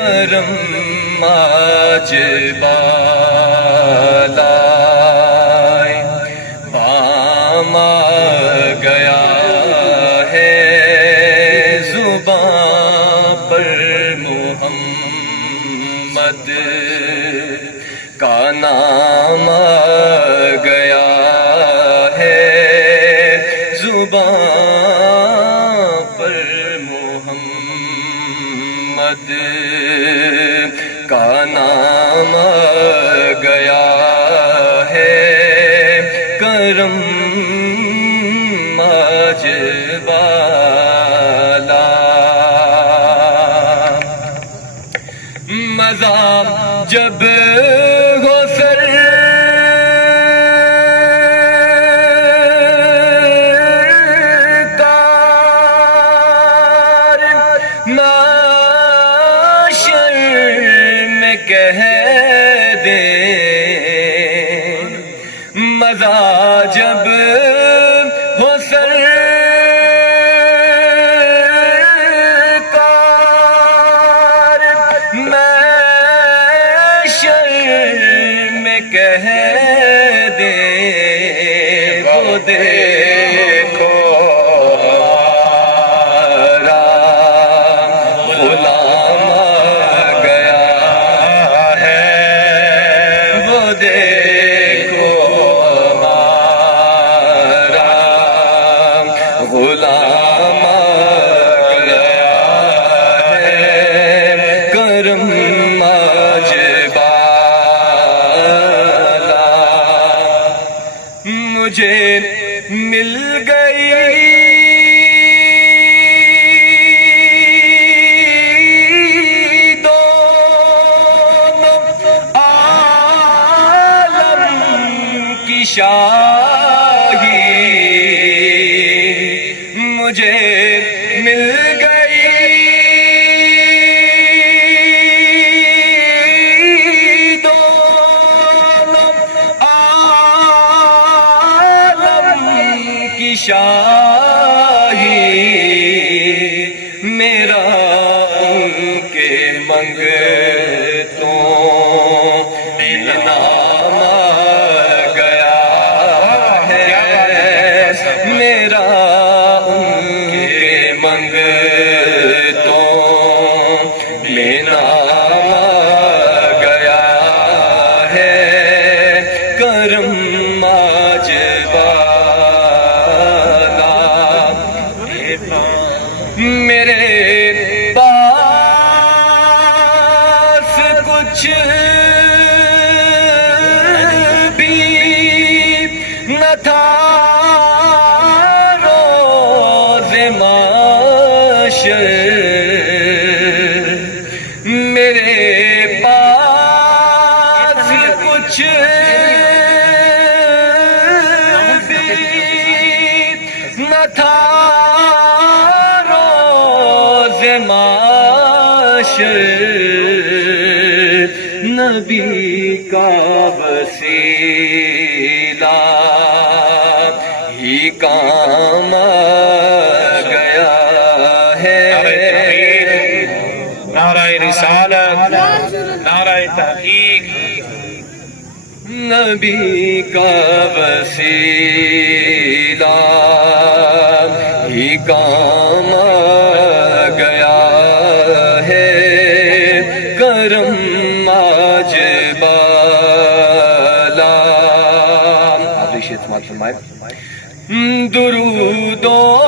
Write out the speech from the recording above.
کرم آج بالائے بام آ گیا ہے زباں پر محمد کا نام آ گیا ہے زباں پر محمد کا نام آ گیا ہے کرم آج بالا مزہ جب ہو سرکار معاشر میں کہہ دے مزہ جب ہو سرکار معاشر میں کہہ دے وہ دیکھو ہمارا غلام آ گیا ہے وہ دیکھو ہمارا غلام آ گیا ہے کرم آج بالا مجھے مل گئی دونوں عالم کی شاہی مجھے مل گئی دونوں عالم کی شاہی میرا ان کے منگتوں میں نام آ گیا ہے میرا ان کے منگتوں میں نام آ گیا ہے کرم آج بالا میرے پاس کچھ بھی نہ تھا روز محشر میرے پاس کچھ بھی نہ تھا روز محشر نبی کا وسیلہ ہی کام آ گیا ہے نعرہ رسالت نعرہ تحقیق نبی کا وسیلہ ہی کام آ گیا ہے کرم آج بالا درود و